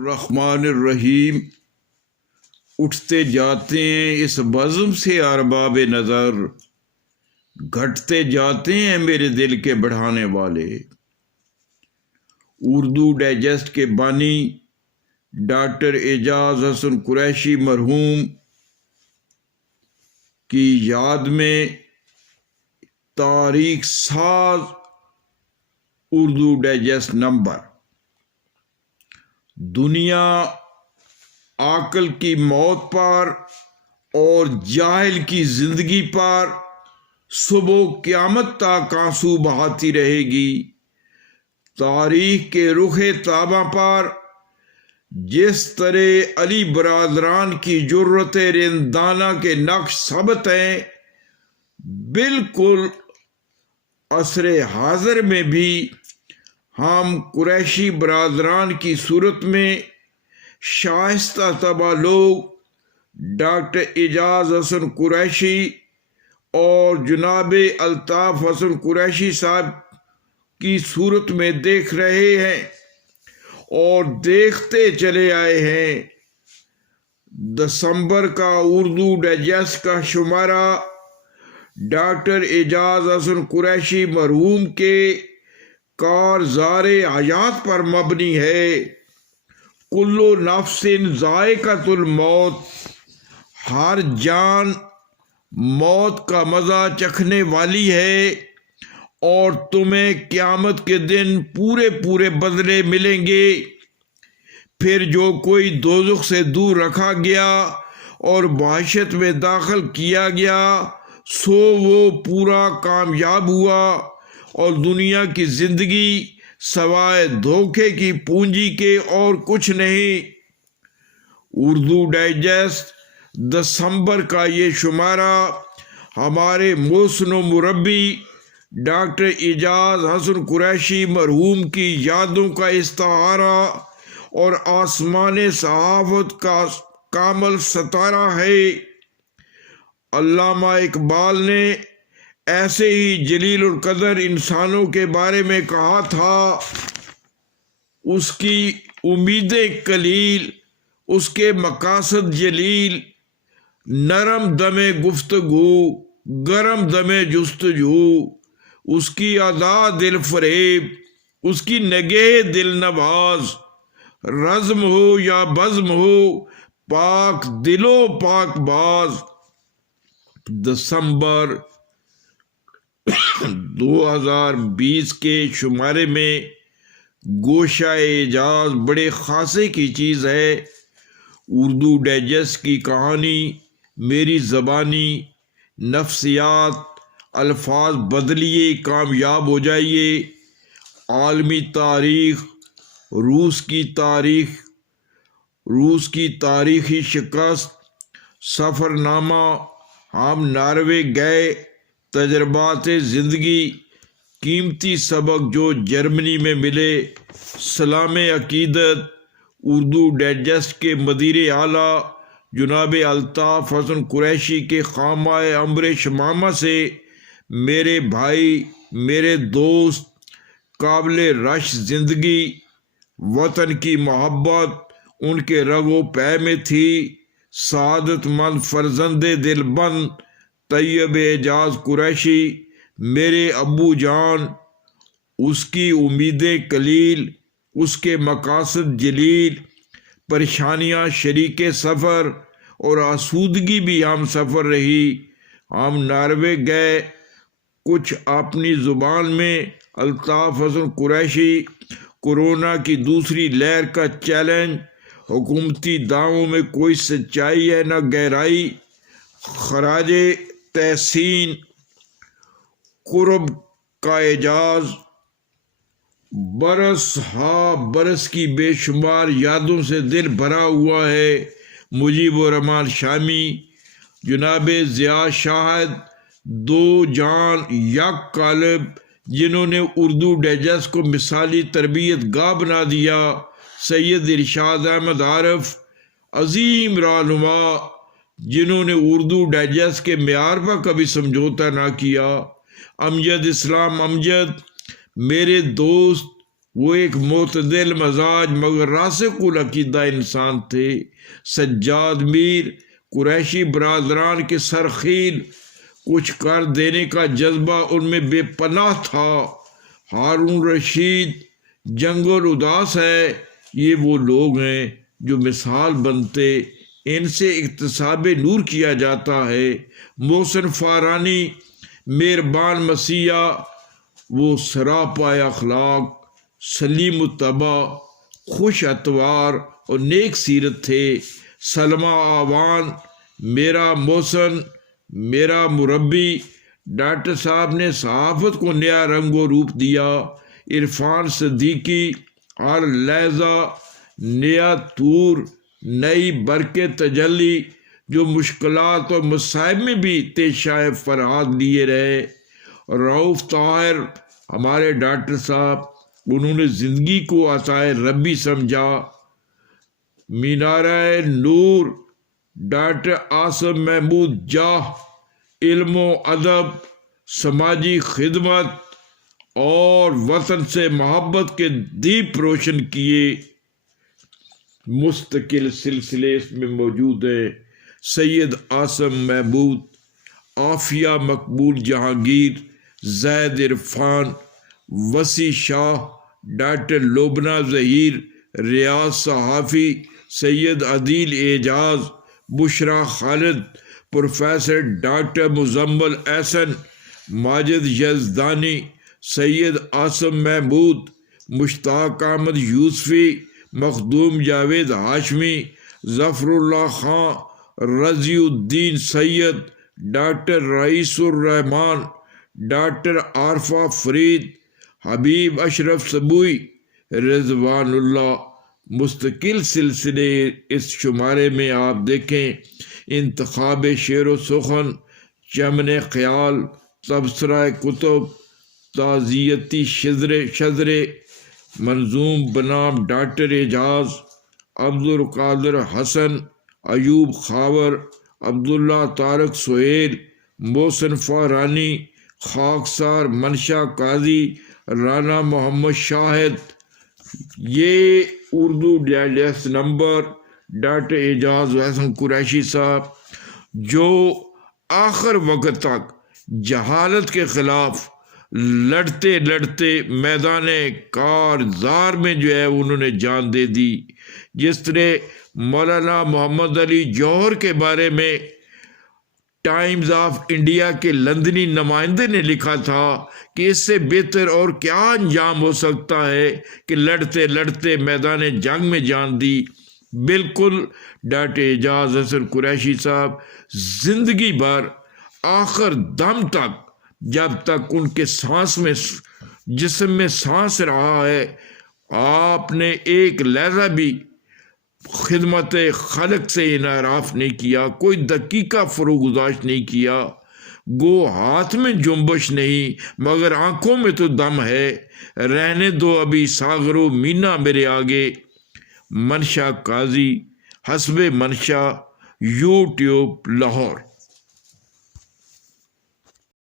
الرحمن الرحیم۔ اٹھتے جاتے ہیں اس بزم سے ارباب نظر، گھٹتے جاتے ہیں میرے دل کے بڑھانے والے۔ اردو ڈائجسٹ کے بانی ڈاکٹر اعجاز حسن قریشی مرحوم کی یاد میں تاریخ ساز اردو ڈائجسٹ نمبر۔ دنیا عاقل کی موت پر اور جاہل کی زندگی پر صبح قیامت تک آنسو بہاتی رہے گی۔ تاریخ کے رخ تابہ پر جس طرح علی برادران کی جرت رندانہ کے نقش ثبت ہیں، بالکل عصر حاضر میں بھی ہم قریشی برادران کی صورت میں شائستہ طبع لوگ ڈاکٹر اعجاز حسن قریشی اور جناب الطاف حسن قریشی صاحب کی صورت میں دیکھ رہے ہیں اور دیکھتے چلے آئے ہیں۔ دسمبر کا اردو ڈائجسٹ کا شمارہ ڈاکٹر اعجاز حسن قریشی مرحوم کے کارزار حیات پر مبنی ہے۔ کل نفس ذائقۃ الموت، ہر جان موت کا مزہ چکھنے والی ہے اور تمہیں قیامت کے دن پورے بدلے ملیں گے۔ پھر جو کوئی دوزخ سے دور رکھا گیا اور وحشت میں داخل کیا گیا سو وہ پورا کامیاب ہوا، اور دنیا کی زندگی سوائے دھوکے کی پونجی کے اور کچھ نہیں۔ اردو ڈائجسٹ دسمبر کا یہ شمارہ ہمارے محسن و مربی ڈاکٹر اعجاز حسن قریشی مرحوم کی یادوں کا استعارہ اور آسمان صحافت کا کامل ستارہ ہے۔ علامہ اقبال نے ایسے ہی جلیل القدر انسانوں کے بارے میں کہا تھا، اس کی امیدیں قلیل، اس کے مقاصد جلیل، نرم دم گفتگو گرم دم جستجو، اس کی ادا دل فریب، اس کی نگہ دل نواز، رزم ہو یا بزم ہو پاک دلو پاک باز۔ دسمبر 2020 کے شمارے میں گوشہ اعجاز بڑے خاصے کی چیز ہے۔ اردو ڈائجسٹ کی کہانی میری زبانی نفسیات، الفاظ بدلیے کامیاب ہو جائیے۔ عالمی تاریخ، روس کی تاریخی شکست، سفر نامہ، ہم ناروے گئے، تجربات زندگی، قیمتی سبق جو جرمنی میں ملے، سلام عقیدت۔ اردو ڈائجسٹ کے مدیر اعلیٰ جناب الطاف حسن قریشی کے خامہ امر شمامہ سے میرے بھائی، میرے دوست، قابل رش زندگی، وطن کی محبت ان کے رگ و پے میں تھی۔ سعادت مند فرزند دل بند طیب اعجاز قریشی میرے ابو جان، اس کی امیدیں قلیل، اس کے مقاصد جلیل، پریشانیاں شریک سفر اور آسودگی بھی ہم سفر رہی۔ ہم ناروے گئے، کچھ اپنی زبان میں الطاف حسن قریشی، کورونا کی دوسری لہر کا چیلنج، حکومتی دعووں میں کوئی سچائی ہے نہ گہرائی، خراج تحسین قرب کا اعجاز، برس ہا برس کی بے شمار یادوں سے دل بھرا ہوا ہے۔ مجیب الرحمن شامی، جناب ضیاء شاہد، دو جان یک قالب، جنہوں نے اردو ڈائجسٹ کو مثالی تربیت گاہ بنا دیا، سید ارشاد احمد عارف، عظیم رہنما جنہوں نے اردو ڈائجسٹ کے معیار پر کبھی سمجھوتا نہ کیا، امجد اسلام امجد، میرے دوست وہ ایک معتدل مزاج مگر راسخ العقیدہ انسان تھے۔ سجاد میر قریشی برادران کے سرخیل کچھ کر دینے کا جذبہ ان میں بے پناہ تھا۔ ہارون رشید جنگ الاداس ہے، یہ وہ لوگ ہیں جو مثال بنتے، ان سے اکتساب نور کیا جاتا ہے۔ محسن فارانی مہربان مسیحا، وہ سراپا اخلاق، سلیم الطبع، خوش اتوار اور نیک سیرت تھے۔ سلمہ آوان میرا محسن، میرا مربی، ڈاکٹر صاحب نے صحافت کو نیا رنگ و روپ دیا۔ عرفان صدیقی ہر لہجہ نیا طور، نئی برکت تجلی، جو مشکلات اور مصائب میں بھی تیشائے فرحات لیے رہے۔ رؤف طاہر ہمارے ڈاکٹر صاحب، انہوں نے زندگی کو عطائے ربی سمجھا۔ مینارہ نور ڈاکٹر آصم محمود جاہ، علم و ادب، سماجی خدمت اور وطن سے محبت کے دیپ روشن کیے۔ مستقل سلسلے اس میں موجود ہیں۔ سید آصم محمود، عافیہ مقبول جہانگیر، زید عرفان، وسیع شاہ، ڈاکٹر لبنہ ظہیر، ریاض صحافی، سید عدیل اعجاز، بشرا خالد، پروفیسر ڈاکٹر مزمل احسن، ماجد یزدانی، سید آصم محمود، مشتاق احمد یوسفی، مخدوم جاوید ہاشمی، ظفر اللہ خان، رضی الدین سید، ڈاکٹر رئیس الرحمان، ڈاکٹر عارفہ فرید، حبیب اشرف سبوئی، رضوان اللہ۔ مستقل سلسلے اس شمارے میں آپ دیکھیں: انتخاب شعر و سخن، چمن خیال، تبصرہ کتب، تعزیتی شذرے، منظوم بنام ڈاکٹر اعجاز، عبدالقادر حسن، ایوب خاور، عبداللہ طارق سہیل، محسن فارانی، خاکسار منشا قاضی، رانا محمد شاہد۔ یہ اردو ڈائجسٹ نمبر ڈاکٹر اعجاز حسن قریشی صاحب، جو آخر وقت تک جہالت کے خلاف لڑتے لڑتے میدان کارزار میں جو ہے انہوں نے جان دے دی۔ جس طرح مولانا محمد علی جوہر کے بارے میں ٹائمز آف انڈیا کے لندنی نمائندے نے لکھا تھا کہ اس سے بہتر اور کیا انجام ہو سکتا ہے کہ لڑتے لڑتے میدان جنگ میں جان دی۔ بالکل ڈاکٹر اعجاز حسن قریشی صاحب زندگی بھر آخر دم تک، جب تک ان کے سانس میں جسم میں سانس رہا ہے، آپ نے ایک لحظہ بھی خدمت خلق سے انحراف نہیں کیا، کوئی دقیقہ فروگزاشت نہیں کیا۔ گو ہاتھ میں جنبش نہیں مگر آنکھوں میں تو دم ہے، رہنے دو ابھی ساغر و مینا میرے آگے۔ منشا قاضی، حسب منشا، یوٹیوب، لاہور۔